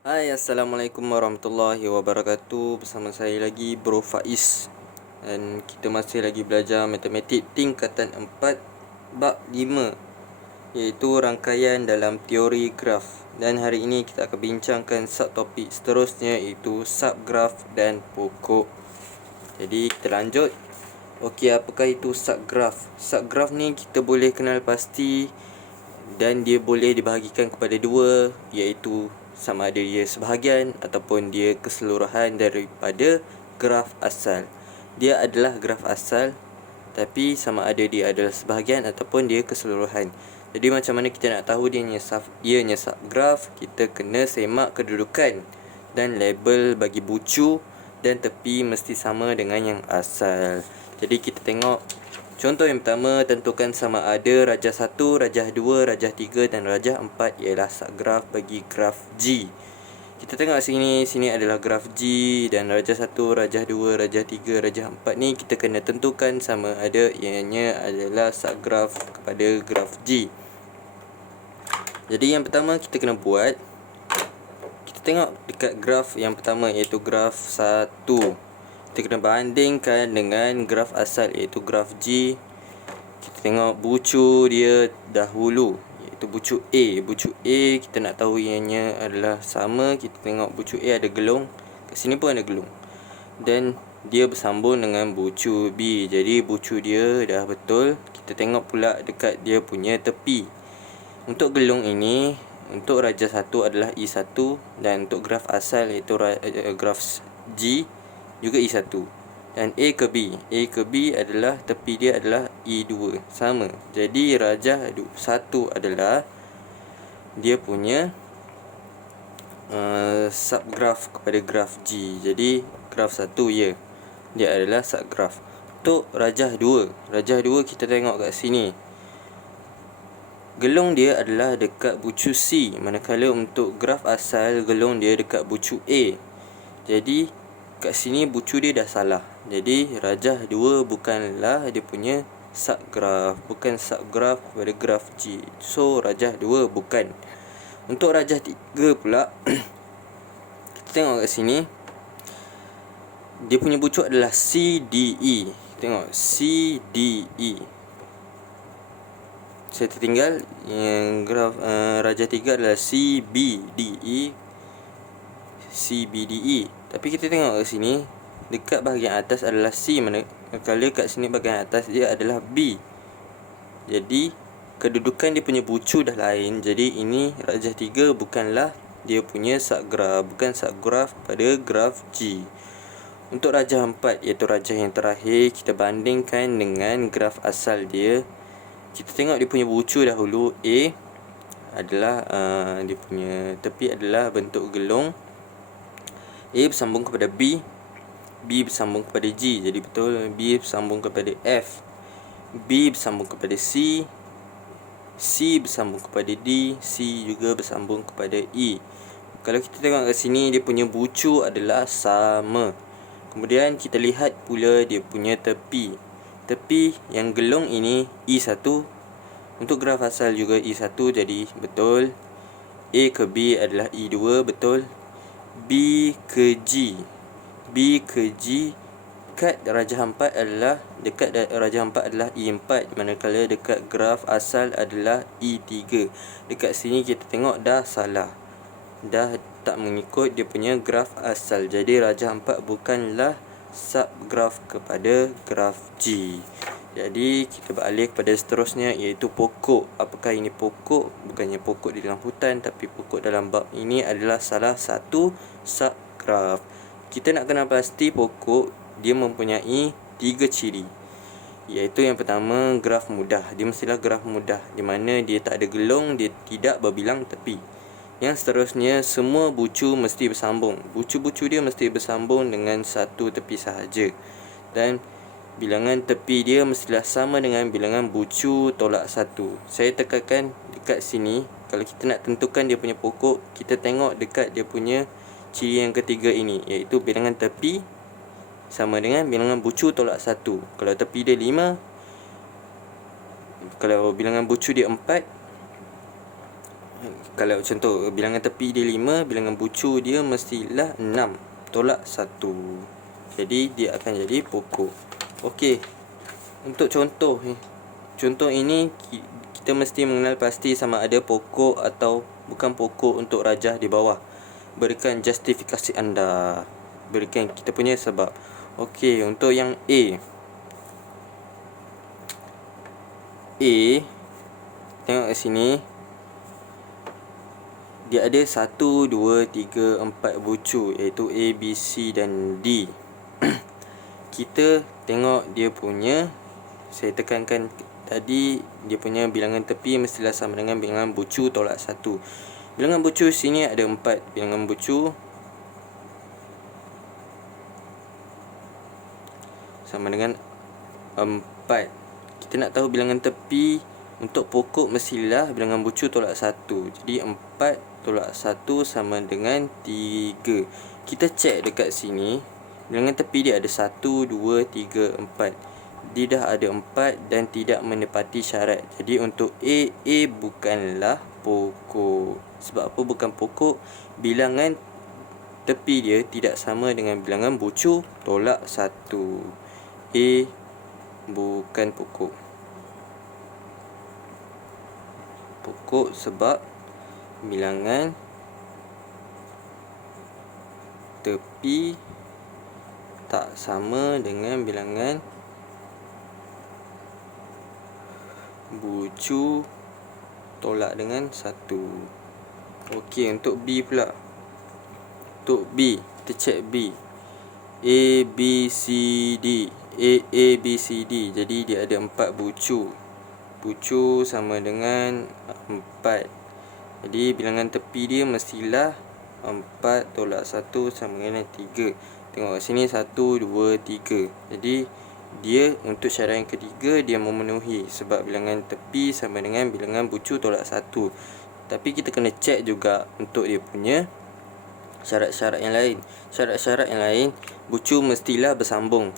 Hai, Assalamualaikum warahmatullahi wabarakatuh. Bersama saya lagi Bro Faiz. Dan kita masih lagi belajar matematik tingkatan 4 bab 5, iaitu rangkaian dalam teori graf. Dan hari ini kita akan bincangkan subtopik seterusnya, iaitu subgraf dan pokok. Jadi kita lanjut. Okey, apakah itu subgraf? Subgraf ni kita boleh kenal pasti dan dia boleh dibahagikan kepada dua, iaitu sama ada dia sebahagian ataupun dia keseluruhan daripada graf asal. Dia adalah graf asal, tapi sama ada dia adalah sebahagian ataupun dia keseluruhan. Jadi macam mana kita nak tahu ianya subgraf? Kita kena semak kedudukan dan label bagi bucu dan tepi mesti sama dengan yang asal. Jadi kita tengok contoh yang pertama, tentukan sama ada rajah 1, rajah 2, rajah 3 dan rajah 4 ialah subgraf bagi graf G. Kita tengok sini adalah graf G dan rajah 1, rajah 2, rajah 3, rajah 4 ni kita kena tentukan sama ada ianya adalah subgraf kepada graf G. Jadi yang pertama kita kena buat, kita tengok dekat graf yang pertama iaitu graf 1. Kita kena bandingkan dengan graf asal iaitu graf G. Kita tengok bucu dia dahulu, iaitu bucu A. Bucu A kita nak tahu ianya adalah sama. Kita tengok bucu A ada gelung, kat sini pun ada gelung, dan dia bersambung dengan bucu B. Jadi bucu dia dah betul. Kita tengok pula dekat dia punya tepi. Untuk gelung ini, untuk rajah 1 adalah I1, dan untuk graf asal iaitu graf G juga I1. Dan A ke B adalah tepi dia adalah I2, sama. Jadi rajah 1 adalah dia punya subgraf kepada graf G. Jadi graf 1 ya, dia adalah subgraf. Untuk rajah 2 kita tengok kat sini, gelung dia adalah dekat bucu C, manakala untuk graf asal gelung dia dekat bucu A. Jadi kat sini bucu dia dah salah. Jadi rajah 2 bukanlah dia punya subgraf, bukan subgraf kepada graf G. So rajah 2 bukan. Untuk rajah 3 pula kita tengok kat sini, dia punya bucu adalah CDE. Tengok CDE. Saya tertinggal yang graf rajah 3 adalah CBDE. Tapi kita tengok kat sini, dekat bahagian atas adalah C, manakala kat sini bahagian atas dia adalah B. Jadi kedudukan dia punya bucu dah lain. Jadi ini rajah 3 bukanlah dia punya subgraf, bukan subgraf pada graf G. Untuk rajah 4 iaitu rajah yang terakhir, kita bandingkan dengan graf asal dia. Kita tengok dia punya bucu dahulu. A adalah dia punya tepi adalah bentuk gelung. A bersambung kepada B, B bersambung kepada G. Jadi betul, B bersambung kepada F, B bersambung kepada C, C bersambung kepada D, C juga bersambung kepada E. Kalau kita tengok kat sini, dia punya bucu adalah sama. Kemudian kita lihat pula dia punya tepi. Tepi yang gelung ini I1. Untuk graf asal juga I1, jadi betul. A ke B adalah I2, betul. B ke G dekat rajah 4 adalah I4, manakala dekat graf asal adalah I3. Dekat sini kita tengok dah salah, dah tak mengikut dia punya graf asal. Jadi rajah 4 bukanlah subgraf kepada graf G. Jadi kita beralih kepada seterusnya, iaitu pokok. Apakah ini pokok? Bukannya pokok di dalam hutan, tapi pokok dalam bab ini adalah salah satu subgraf. Kita nak kenal pasti pokok, dia mempunyai 3 ciri. Iaitu yang pertama, graf mudah. Dia mestilah graf mudah, di mana dia tak ada gelung, dia tidak berbilang tepi. Yang seterusnya, semua bucu mesti bersambung. Bucu-bucu dia mesti bersambung dengan satu tepi sahaja. Dan bilangan tepi dia mestilah sama dengan bilangan bucu tolak 1. Saya tekankan dekat sini, kalau kita nak tentukan dia punya pokok, kita tengok dekat dia punya ciri yang ketiga ini, iaitu bilangan tepi sama dengan bilangan bucu tolak 1. Kalau tepi dia 5, kalau bilangan bucu dia 4, Kalau contoh bilangan tepi dia 5, bilangan bucu dia mestilah 6 tolak 1. Jadi dia akan jadi pokok. Okey. Untuk contoh ni. Contoh ini kita mesti mengenal pasti sama ada pokok atau bukan pokok untuk rajah di bawah. Berikan justifikasi anda. Berikan kita punya sebab. Okey, untuk yang A. Tengok kat sini. Dia ada 1, 2, 3, 4 bucu, iaitu A, B, C dan D. Kita tengok dia punya, saya tekankan tadi, dia punya bilangan tepi mestilah sama dengan bilangan bucu tolak 1. Bilangan bucu sini ada 4. Bilangan bucu sama dengan 4. Kita nak tahu bilangan tepi untuk pokok mestilah bilangan bucu tolak 1. Jadi 4 tolak 1 sama dengan 3. Kita cek dekat sini. Bilangan tepi dia ada 1, 2, 3, 4. Dia dah ada 4 dan tidak menepati syarat. Jadi untuk A bukanlah pokok. Sebab apa bukan pokok? Bilangan tepi dia tidak sama dengan bilangan bucu tolak 1. A bukan pokok. Pokok sebab bilangan tepi tak sama dengan bilangan bucu tolak dengan 1. Okey, untuk B pula. Untuk B, kita cek B. A, B, C, D. A, B, C, D. Jadi dia ada 4 bucu. Bucu sama dengan 4. Jadi bilangan tepi dia mestilah 4 tolak 1 sama dengan 3. Tengok kat sini 1, 2, 3. Jadi dia untuk syarat yang ketiga dia memenuhi. Sebab bilangan tepi sama dengan bilangan bucu tolak 1. Tapi kita kena cek juga untuk dia punya syarat-syarat yang lain. Syarat-syarat yang lain, bucu mestilah bersambung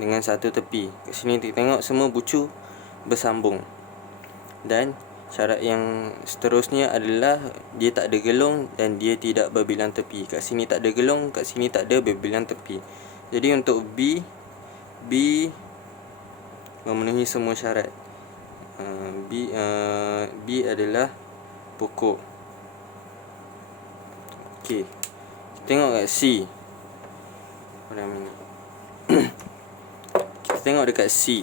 dengan satu tepi. Kat sini kita tengok semua bucu bersambung. Dan syarat yang seterusnya adalah dia tak ada gelung dan dia tidak berbilang tepi. Kat sini tak ada gelung, kat sini tak ada berbilang tepi. Jadi untuk B memenuhi semua syarat. B adalah pokok. Okey. Tengok kat C. Kita tengok dekat C.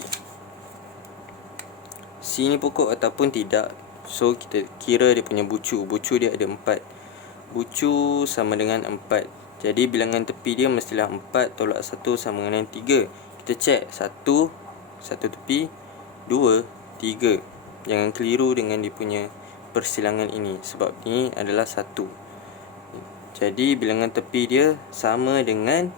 C ni pokok ataupun tidak. So kita kira dia punya bucu. Bucu dia ada 4. Bucu sama dengan 4. Jadi bilangan tepi dia mestilah 4 tolak 1 sama dengan 3. Kita cek 1 tepi, 2, 3. Jangan keliru dengan dia punya persilangan ini. Sebab ni adalah 1. Jadi bilangan tepi dia sama dengan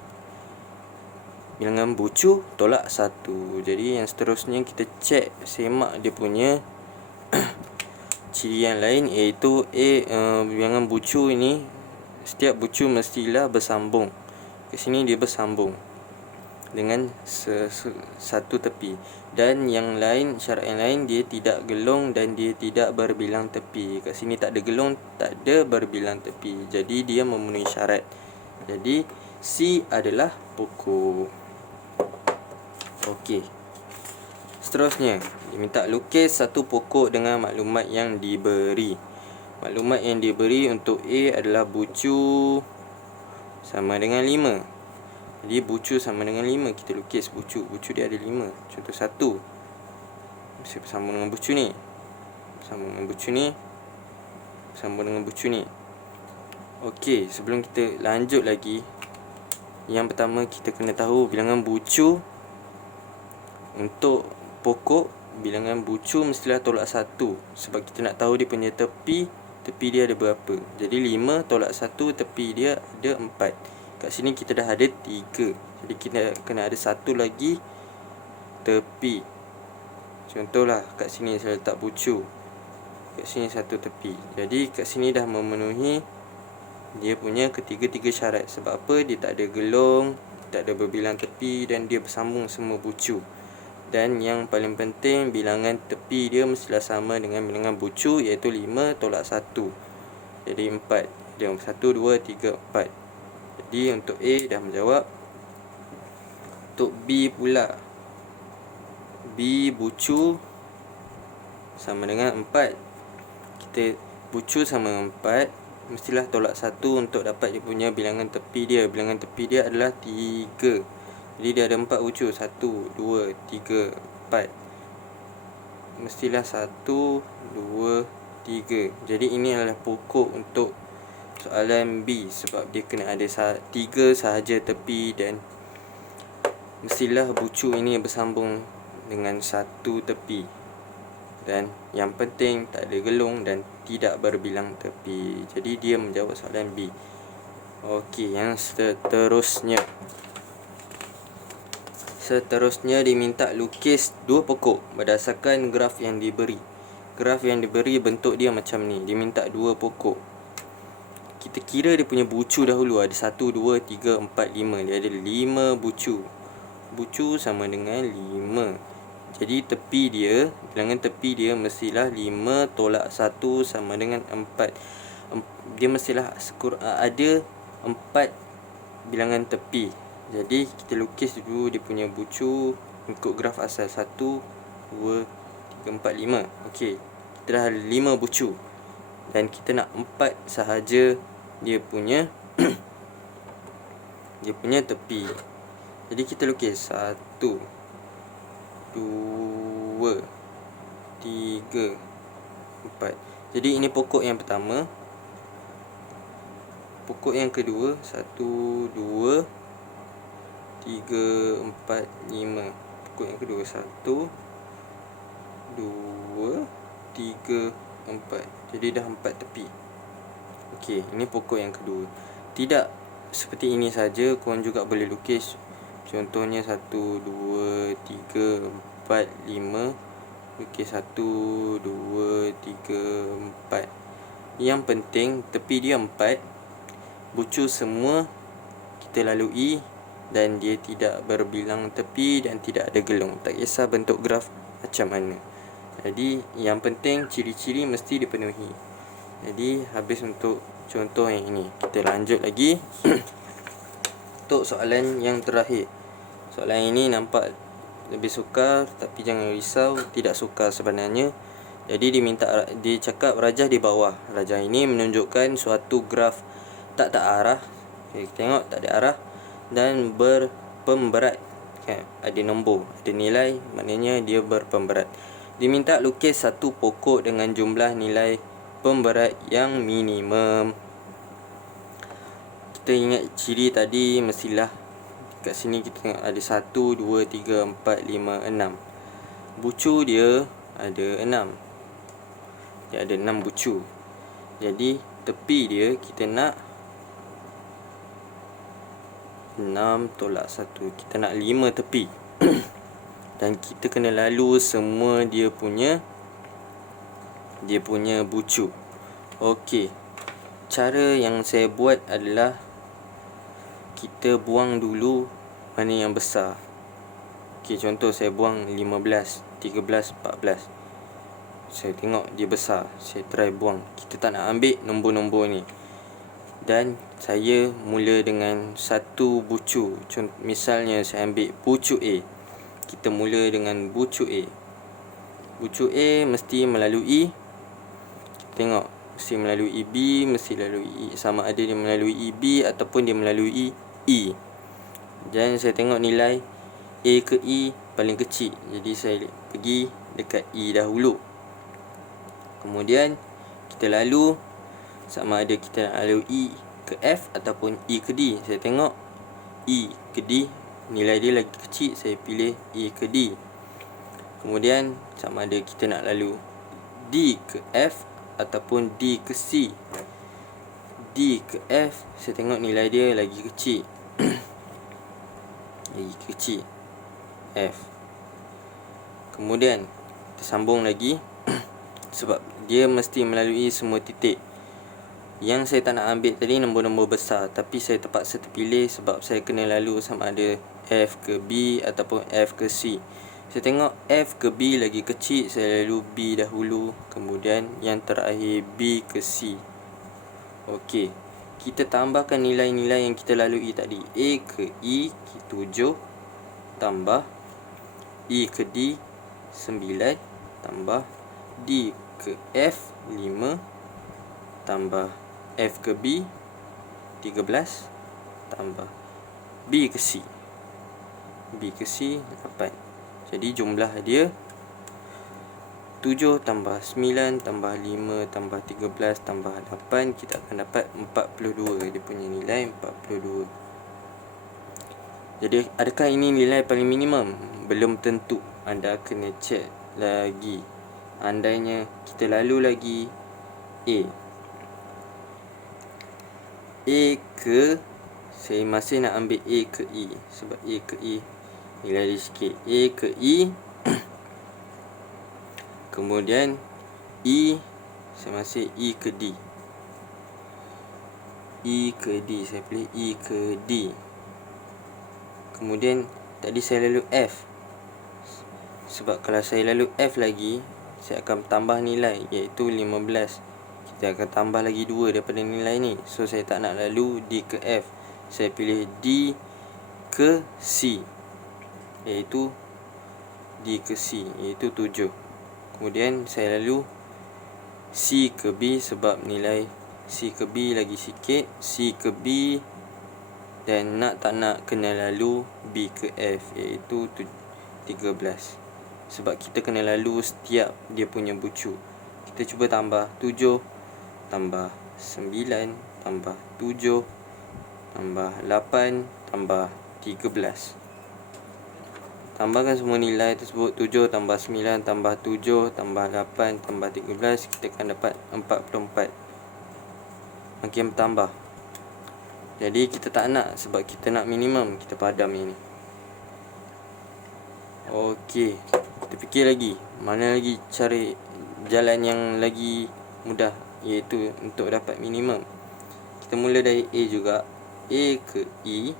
bilangan bucu tolak 1. Jadi yang seterusnya kita cek, semak dia punya ciri yang lain, iaitu bilangan bucu ini, setiap bucu mestilah bersambung. Ke sini dia bersambung dengan satu tepi. Dan yang lain, syarat yang lain, dia tidak gelung dan dia tidak berbilang tepi. Kat sini tak ada gelung, tak ada berbilang tepi. Jadi dia memenuhi syarat. Jadi C adalah pokok. Okey. Seterusnya, diminta lukis satu pokok dengan maklumat yang diberi. Maklumat yang diberi untuk A adalah bucu sama dengan 5. Jadi bucu sama dengan 5. Kita lukis bucu. Bucu dia ada 5. Contoh 1. Mesti bersambung dengan bucu ni. Bersambung dengan bucu ni. Bersambung dengan bucu ni. Okey, sebelum kita lanjut lagi, yang pertama kita kena tahu bilangan bucu. Untuk pokok, bilangan bucu mestilah tolak 1. Sebab kita nak tahu dia punya tepi. Tepi dia ada berapa. Jadi 5 tolak 1, tepi dia ada 4. Kat sini kita dah ada 3. Jadi kita kena ada satu lagi tepi. Contohlah kat sini saya letak bucu. Kat sini satu tepi. Jadi kat sini dah memenuhi dia punya ketiga-tiga syarat. Sebab apa? Dia tak ada gelung, tak ada berbilang tepi dan dia bersambung semua bucu. Dan yang paling penting, bilangan tepi dia mestilah sama dengan bilangan bucu, iaitu 5 tolak 1. Jadi 4. Dia 1, 2, 3, 4. Jadi untuk A dah menjawab. Untuk B pula, B bucu sama dengan 4. Kita bucu sama dengan 4, mestilah tolak 1 untuk dapat dia punya bilangan tepi dia. Bilangan tepi dia adalah 3. Jadi dia ada 4 bucu. 1, 2, 3, 4. Mestilah 1, 2, 3. Jadi ini adalah pokok untuk soalan B, sebab dia kena ada 3 sahaja tepi dan mestilah bucu ini bersambung dengan 1 tepi. Dan yang penting tak ada gelung dan tidak berbilang tepi. Jadi dia menjawab soalan B. Okey, yang Seterusnya diminta lukis 2 pokok berdasarkan graf yang diberi. Graf yang diberi bentuk dia macam ni. Diminta 2 pokok. Kita kira dia punya bucu dahulu. Ada 1, 2, 3, 4, 5. Dia ada 5 bucu. Bucu sama dengan 5. Jadi tepi dia, bilangan tepi dia mestilah 5 tolak 1 sama dengan 4. Dia mestilah ada 4 bilangan tepi. Jadi kita lukis dulu dia punya bucu ikut graf asal. 1, 2, 3, 4, 5. Okey, kita dah ada 5 bucu. Dan kita nak 4 sahaja dia punya dia punya tepi. Jadi kita lukis 1, 2, 3, 4. Jadi ini pokok yang pertama. Pokok yang kedua, 1, 2, 3, 4, 5. Pokok yang kedua, 1, 2, 3, 4. Jadi dah 4 tepi. Okey, ini pokok yang kedua. Tidak seperti ini saja, korang juga boleh lukis. Contohnya 1, 2, 3, 4, 5. Lukis 1, 2, 3, 4. Yang penting tepi dia 4. Bucu semua kita lalui dan dia tidak berbilang tepi dan tidak ada gelung. Tak kisah bentuk graf macam mana. Jadi yang penting ciri-ciri mesti dipenuhi. Jadi habis untuk contoh yang ini. Kita lanjut lagi. Untuk soalan yang terakhir. Soalan ini nampak lebih sukar, tapi jangan risau, tidak sukar sebenarnya. Jadi dia cakap rajah di bawah. Rajah ini menunjukkan suatu graf tak arah. Okay, kita tengok tak ada arah dan berpemberat. Okay, ada nombor, ada nilai, maknanya dia berpemberat. Diminta lukis satu pokok dengan jumlah nilai pemberat yang minimum. Kita ingat ciri tadi, mestilah kat sini kita tengok ada 1, 2, 3, 4, 5, 6. Bucu dia ada 6. Dia ada 6 bucu. Jadi tepi dia kita nak 6 tolak 1. Kita nak 5 tepi. Dan kita kena lalu semua dia punya bucu. Okey. Cara yang saya buat adalah kita buang dulu mana yang besar. Okey, contoh saya buang 15, 13, 14. Saya tengok dia besar, saya try buang. Kita tak nak ambil nombor-nombor ni. Dan saya mula dengan satu bucu. Misalnya saya ambil bucu A. Kita mula dengan bucu A. Bucu A mesti melalui, kita tengok, mesti melalui B, mesti melalui E. Sama ada dia melalui B ataupun dia melalui E. Dan saya tengok nilai A ke E paling kecil. Jadi saya pergi dekat E dahulu. Kemudian kita lalu sama ada kita nak lalu E ke F ataupun E ke D. Saya tengok E ke D, nilai dia lagi kecil, saya pilih E ke D. Kemudian sama ada kita nak lalu D ke F ataupun D ke C. D ke F, saya tengok nilai dia lagi kecil. Lagi kecil F. Kemudian kita sambung lagi. Sebab dia mesti melalui semua titik. Yang saya tak nak ambil tadi nombor-nombor besar, tapi saya terpaksa terpilih sebab saya kena lalu sama ada F ke B ataupun F ke C. Saya tengok F ke B lagi kecil, saya lalu B dahulu, kemudian yang terakhir B ke C. Okey, kita tambahkan nilai-nilai yang kita lalui tadi. A ke E 7 tambah E ke D 9 tambah D ke F 5 tambah F ke B 13 tambah B ke C 8. Jadi jumlah dia 7 tambah 9 tambah 5 tambah 13 tambah 8, kita akan dapat 42. Dia punya nilai 42. Jadi adakah ini nilai paling minimum? Belum tentu. Anda kena check lagi. Andainya kita lalu lagi A ke, saya masih nak ambil A ke E, sebab A ke E nilai dia sikit. A ke E kemudian E, saya masih E ke D. E ke D, saya pilih E ke D. Kemudian tadi saya lalu F. Sebab kalau saya lalu F lagi, saya akan tambah nilai, iaitu 15. Kita akan tambah lagi 2 daripada nilai ni. So saya tak nak lalu D ke F. Saya pilih D ke C, iaitu D ke C, iaitu 7. Kemudian saya lalu C ke B, sebab nilai C ke B lagi sikit. C ke B, dan tak nak kena lalu B ke F, iaitu 13. Sebab kita kena lalu setiap dia punya bucu. Kita cuba tambah 7 tambah 9 tambah 7 tambah 8 tambah 13. Tambahkan semua nilai tersebut. 7 tambah 9 tambah 7 tambah 8 tambah 13, kita akan dapat 44. Makin bertambah. Jadi kita tak nak, sebab kita nak minimum, kita padam ini. Okey, kita fikir lagi, mana lagi cari jalan yang lagi mudah, iaitu untuk dapat minimum. Kita mula dari A juga. A ke E,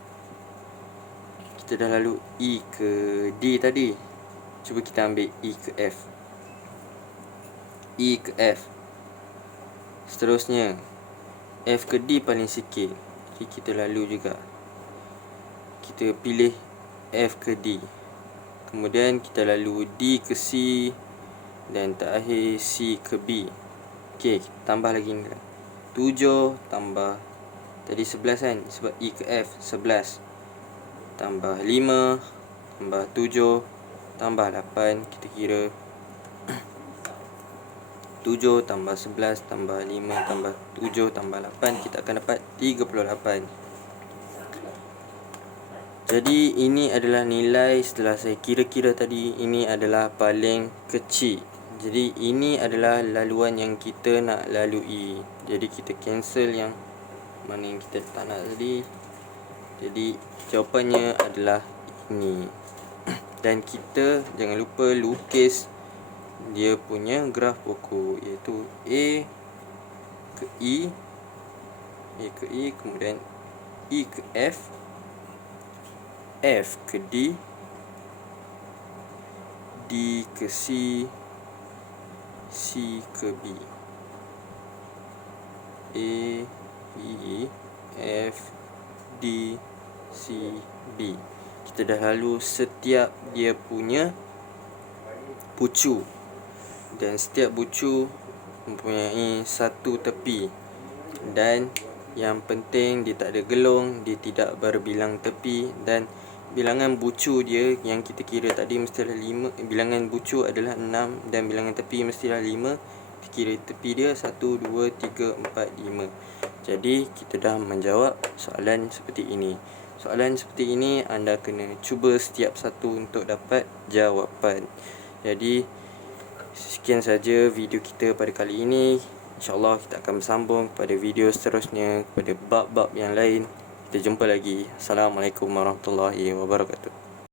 kita dah lalu E ke D tadi. Cuba kita ambil E ke F. E ke F. Seterusnya F ke D paling sikit, jadi kita lalu juga. Kita pilih F ke D. Kemudian kita lalu D ke C, dan terakhir C ke B. Okey, tambah lagi ni. 7 tambah tadi 11 kan, sebab E ke F 11 tambah 5 tambah 7 tambah 8, kita kira 7 tambah 11 tambah 5 tambah 7 tambah 8, kita akan dapat 38. Jadi ini adalah nilai setelah saya kira-kira tadi. Ini adalah paling kecil. Jadi ini adalah laluan yang kita nak lalui. Jadi kita cancel yang mana yang kita tak nak tadi. Jadi jawapannya adalah ini. Dan kita jangan lupa lukis dia punya graf pokok, iaitu A ke E, A ke E, kemudian E ke F, F ke D, D ke C, C ke B. A, E, F, D, C, B. Kita dah lalu setiap dia punya bucu, dan setiap bucu mempunyai satu tepi. Dan yang penting dia tak ada gelong, dia tidak berbilang tepi, dan bilangan bucu dia yang kita kira tadi mestilah 5. Bilangan bucu adalah 6 dan bilangan tepi mestilah 5. Kita kira tepi dia 1, 2, 3, 4, 5. Jadi kita dah menjawab soalan seperti ini. Soalan seperti ini anda kena cuba setiap satu untuk dapat jawapan. Jadi sekian saja video kita pada kali ini. InsyaAllah kita akan bersambung pada video seterusnya, pada bab-bab yang lain. Kita jumpa lagi. Assalamualaikum warahmatullahi wabarakatuh.